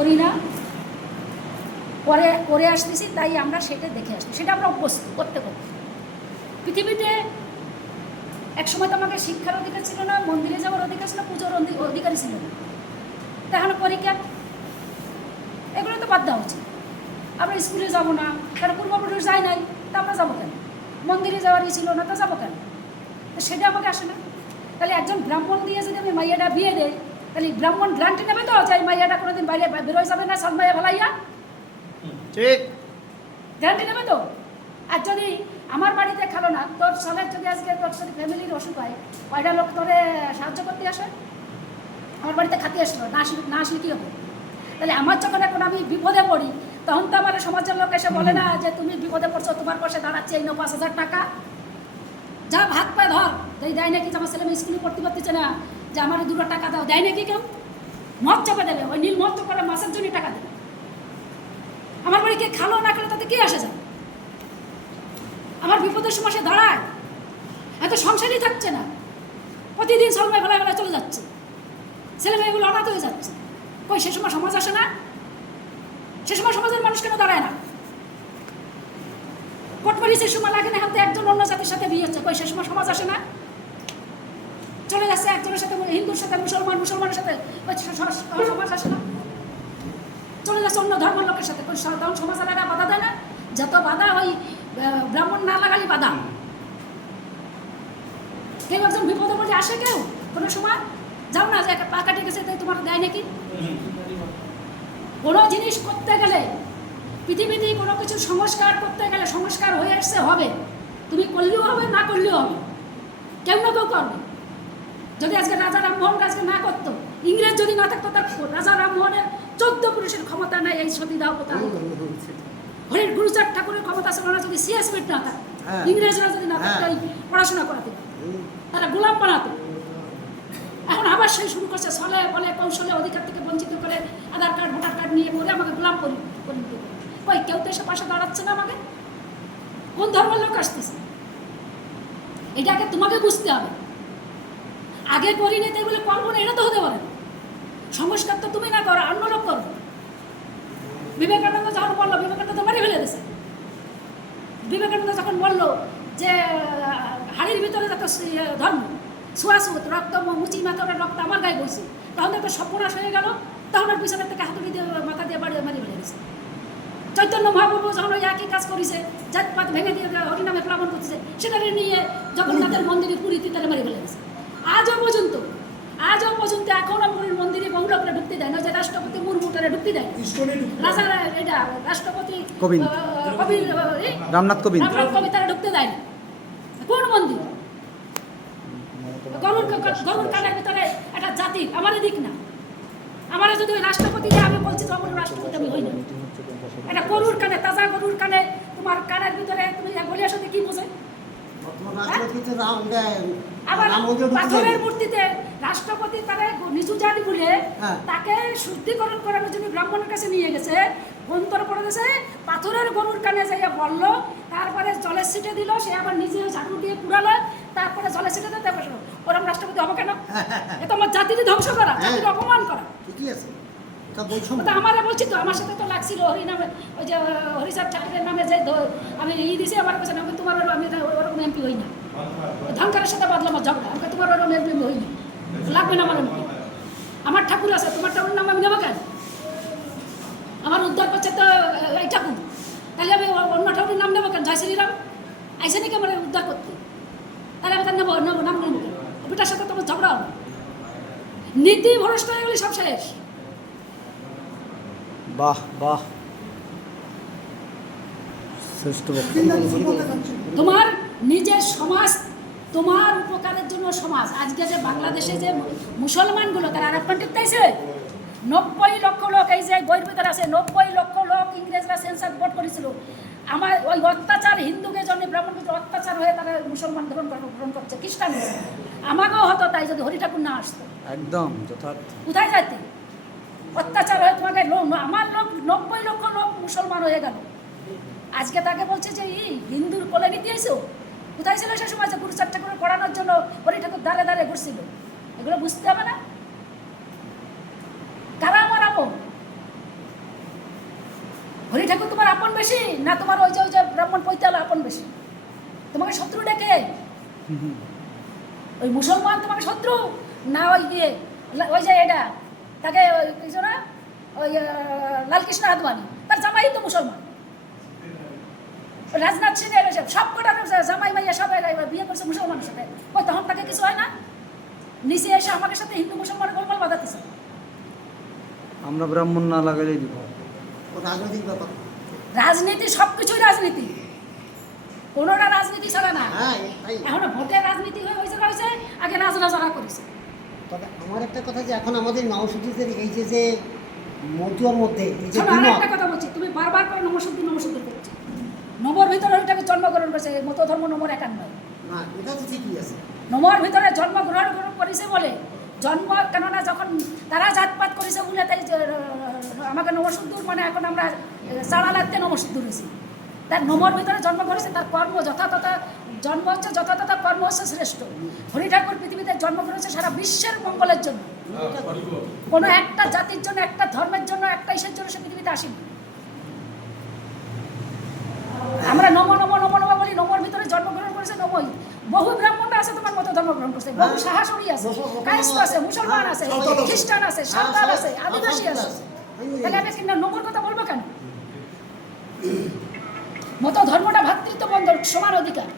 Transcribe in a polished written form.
করি না, পরে করে আসতেছি, তাই আমরা সেটা দেখে আসছি, সেটা আমরা অভ্যস্ত করতে করতে। পৃথিবীতে একসময় তো আমাকে শিক্ষার অধিকার ছিল না, মন্দিরে যাওয়ার অধিকার ছিল, পুজোর অধিকারই ছিল না। এখন পরীক্ষা এগুলো তো বাদ দেওয়া উচিত। আমরা স্কুলে যাবো না, কারণ পূর্বপুরুষ যায় নাই, তা আমরা যাবো কেন? মন্দিরে যাওয়ারই ছিল না, তা যাবো কেন? সেটা আমাকে আসে না। তাহলে একজন ব্রাহ্মণ দিয়ে যদি আমি মাইয়াটা বিয়ে দেয়, তাহলে ব্রাহ্মণ গ্রান্টি নেবে তো যে মাইয়াটা কোনোদিন বাইরে বেরোয় যাবে না, সব মাইয়া ভালাইয়া ঠিক গ্যারান্টি নেবে তো। আর যদি আমার বাড়িতে খেলো না, তোর সলের যদি আজকে তোর যদি ফ্যামিলির অসুখ হয়, কয়টা লোক তোরে সাহায্য করতে আসে? আমার বাড়িতে খাতে আসলো না আসলে কী হবে? তাহলে আমার যখন এখন আমি বিপদে পড়ি, তখন তো আমার সমাজের লোক এসে বলে না যে তুমি বিপদে পড়ছো, তোমার পাশে দাঁড়াচ্ছে এই 5,000 টাকা, যা ভাত পায় ধর। তাই দেয় নাকি যে আমার ছেলে মেয়ে স্কুলে পড়তে পারতেছে না, যে আমার 2 টাকা দাও, দেয় নাকি কেউ? মদ চাপা দেবে, ওই নীল মদ করে মাসের জন্য টাকা দেবে। আমার বাড়ি কে খালো না খেলো তাতে কে আসে যায়? আমার বিপদের সময় সে দাঁড়ায়, এত সংসারই থাকছে না, প্রতিদিন সলমায় বেলায় বেলায় চলে যাচ্ছে, ছেলে মেয়েগুলো অনাথ হয়ে যাচ্ছে। কই সে সময় সমাজ আসে না? সে সময় সমাজের মানুষ কেন দাঁড়ায় না? কোটমারি সে সময় লাগে না, হাতে একজন অন্য জাতির সাথে বিয়ে হচ্ছে, কই সে সময় সমাজ আসে না? চলে যাচ্ছে একজনের সাথে হিন্দুর সাথে মুসলমানের সাথে, সমাজ আসে না? চলে যাচ্ছে অন্য ধর্মের লোকের সাথে, তখন সমাজ এলাকা বাধা দেয় না? যত বাধা ওই ব্রাহ্মণ না লাগালি বাধা। কেউ একজন বিপদে পড়ে আসে কেউ কোনো সময়? যাও না যে একটা পা কাটে গেছে তাই তোমার দেয় নাকি? কোনো জিনিস করতে গেলে পৃথিবীতে কোনো কিছু সংস্কার করতে গেলে সংস্কার হয়ে আসছে হবে, তুমি করলেও হবে না করলেও হবে, কেউ না কেউ করবে। যদি আজকে রাজা রামমোহন আজকে না করতো, ইংরেজ যদি না থাকতো, তার রাজা রামমোহনের 14 পুরুষের ক্ষমতা নেই এই সতীদাহ প্রথা। হরির গুরুচাঁদ ঠাকুরের ক্ষমতা ছিল না যদি সিএসপিট না থাকতো, ইংরেজরা যদি না থাকতো এই পড়াশোনা করাতে, তারা গোলাম বানাতো। এখন আবার সেই শুরু করছে ছলে বলে কৌশলে অধিকার থেকে বঞ্চিত করে আধার কার্ড ভোটার কার্ড নিয়ে পড়ে আমাকে গোলাম পরিণত করে। কই কেউ তো এসে পাশে দাঁড়াচ্ছে না আমাকে? কোন ধর্মের লোক আসতেছে? এটাকে তোমাকে বুঝতে হবে। আগে করিনি তাই বলে করবো না, এটা তো হতে পারে না। সংস্কার তো তুমি না করো, অন্য লোক করবো। বিবেকানন্দ যখন বললো, বিবেকানন্দ মারি ফেলে দিয়েছে। বিবেকানন্দ যখন বললো যে হাড়ির ভিতরে যত ধর্ম ছোঁয়াছুত রক্ত মুচি মাথার রক্ত আমার গায়ে বইছে, তখন একটা সর্বনাশ হয়ে গেল। তখন আর পিছনের থেকে হাতুড়ি দিয়ে মাথা দিয়ে বাড়ি মারি ফেলে গেছে। চৈতন্য মহাপ্রভু যখন ওই একই কাজ করেছে, জাতপাত ভেঙে দিয়ে হরিনামে প্লাবন করতেছে, সেটাকে নিয়ে জগন্নাথের মন্দিরে পুরীতে তাহলে মারি ফেলে গেছে। আজও পর্যন্ত এখন পুরীর মন্দিরে বহু লোকরা ঢুকতে দেয় না, যে রাষ্ট্রপতি মুর্মুটারে ঢুকতে দেয়, রাজারা এটা রাষ্ট্রপতি রামনাথ কোবিন্দ তারা ঢুকতে দেয় না। কোন মন্দির? গরুর কানের ভিতরে একটা জাতি আমার দিক না, আমার যদি ওই রাষ্ট্রপতি যে আমি বলছি তখন রাষ্ট্রপতি আমি হই না। একটা গরুর কানে, তাজা গরুর কানে, তোমার কানের ভিতরে তুমি বলে আসতে কি বোঝে? আবার পাথরের মূর্তিতে রাষ্ট্রপতি তারা নিচু জাতি বলে তাকে শুদ্ধিকরণ করানোর জন্য ব্রাহ্মণের কাছে নিয়ে গেছে, অন্তর করে দিয়েছে, পাথরের গরুর কানে যাইয়া বললো, তারপরে জলের ছিটে দিল, সে আবার নিজে ঝাড়ু দিয়ে পুরালো, তারপরে জলের ছিটে দিতে বসলো। ওরম রাষ্ট্রপতি হবে কেন? এ তো আমার জাতিকে ধ্বংস করা, জাতিকে অপমান করা। আমারে বলছি তো, আমার সাথে তো লাগছিল হরিনামে, ওই যে হরিচাঁদ ঠাকুরের নামে যে আমি দিছি, আমার কাছে আমি তোমার আমি ওরকম এমপি হই না। ধানকারের সাথে বাদলাম আমার ঝগড়া, আমাকে তোমার ওরকম এমপি হই না, লাগবে না আমার এমপি। আমার ঠাকুর আছে, তোমার ঠাকুরের নাম আমি নেবো কেন? আমার উদ্ধার করছে তো এই ঠাকুর, তাহলে আমি অন্য ঠাকুরের নাম নেবো কেন? জয় শ্রীরাম আইসে নাকি আমার উদ্ধার করতে, তাহলে আমি তার নেবো নাম নেবো কেন? ওটার সাথে তোমার ঝগড়া হবে। নীতি ভ্রষ্ট হয়ে গেলে সব শেষ। বাহ বাহ, শ্রেষ্ঠ। তোমার নিজের সমাজ, তোমার উপকারের জন্য সমাজ। আজকে যে বাংলাদেশে যে মুসলমানগুলো তারা আরেকটা চাইছে 90 লক্ষ লোক, এই যে বইয়ের ভিতরে আছে 90 লক্ষ লোক ইংরেজরা সেন্সার বোর্ড করেছিল। আমার ওই অত্যাচার হিন্দুকে জন্য ব্রাহ্মণকে অত্যাচার হয়ে তারা মুসলমান গ্রহণ করছে, খ্রিস্টান। আমাকেও হতো তাই যদি হরি ঠাকুর না আসতো। একদম যথার্থ। কোথায় যাইতে? অত্যাচার হয়ে তোমাকে আমার লোক 90 লক্ষ লোক মুসলমান হয়ে গেল। আজকে তাকে বলছে যে হিন্দুর কোলে নিতে এসো। কোথায় ছিল সে সময় যে গুরুচাঁদ ঠাকুর পড়ানোর জন্য হরি ঠাকুর দাঁড়ে দাঁড়িয়ে ঘুরছিল? এগুলো বুঝতে হবে না? কারা আমার আপন? হরি ঠাকুর তোমার আপন বেশি না তোমার ওই যে ব্রাহ্মণ পৈতাল আপন বেশি? তোমাকে শত্রু ডেকে ওই মুসলমান তোমাকে শত্রু না ওই ইয়ে ওই যে এটা তাকে কিছু না ওই লালকৃষ্ণ আদবানি তার জামাই তো মুসলমান, রাজনাথ সিং এর সব কটার জামাই মাইয়া সব বিয়ে করছে মুসলমানের সাথে, ওই তখন তাকে কিছু হয় না? নিচে এসে আমাদের সাথে হিন্দু মুসলমানের গোলমাল বাঁধাতেছে। আমরা ব্রাহ্মণ না লাগালেই দিব। রাজনৈতিক ব্যাপার। রাজনীতি সব কিছুই রাজনীতি, কোনোটা রাজনীতি ছাড়া না। হ্যাঁ তাই। এখন ভোটের রাজনীতি হয়েছে আগে রাজরা করেছে। তবে আমার একটা কথা যে এখন আমাদের নওশাদদের এই যে মতুয়ার মধ্যে এই যে শোনো, আর দ্বিমত, একটা কথা বলছি, তুমি বারবার করে নমশুদ্ধ করছো। নমর ভিতরে ওইটাকে জন্মগ্রহণ করেছে, মত ধর্ম নমর একার নয়। না এটা তো ঠিকই আছে। নমর ভিতরে জন্মগ্রহণ করেছে বলে জন্ম, কেননা যখন তারা জাতপাত করেছে বলে তাই আমাকে নমশুদ্ধুর মানে এখন আমরা চারা লাগতে নমশুদ্ধ হয়েছি। তার নমর ভিতরে জন্ম করেছে, তার কর্ম যথাযথ জন্ম হচ্ছে, যথাযথ কর্ম হচ্ছে শ্রেষ্ঠ। হরি ঠাকুর পৃথিবীতে জন্ম করেছে সারা বিশ্বের মঙ্গলের জন্য, কোনো একটা জাতির জন্য, একটা ধর্মের জন্য, একটা ইসের জন্য সে পৃথিবীতে আসেনি। আমরা নম নম নম নম বলি, নমর ভিতরে জন্মগ্রহণ করেছে নমই। বহু ব্রাহ্মণরা আছে তোমার মতো জন্মগ্রহণ করছে, বহু সাহাসরি আছে, কায়স্থ আছে, মুসলমান আছে, খ্রিস্টান আছে, সাঁওতাল আছে, আদিবাসী আছে। তাহলে আমি কিন্তু নমর কথা বলবো কেন? মতো ধর্মটা ভ্রাতৃত্ব বন্ধন, সমান অধিকার।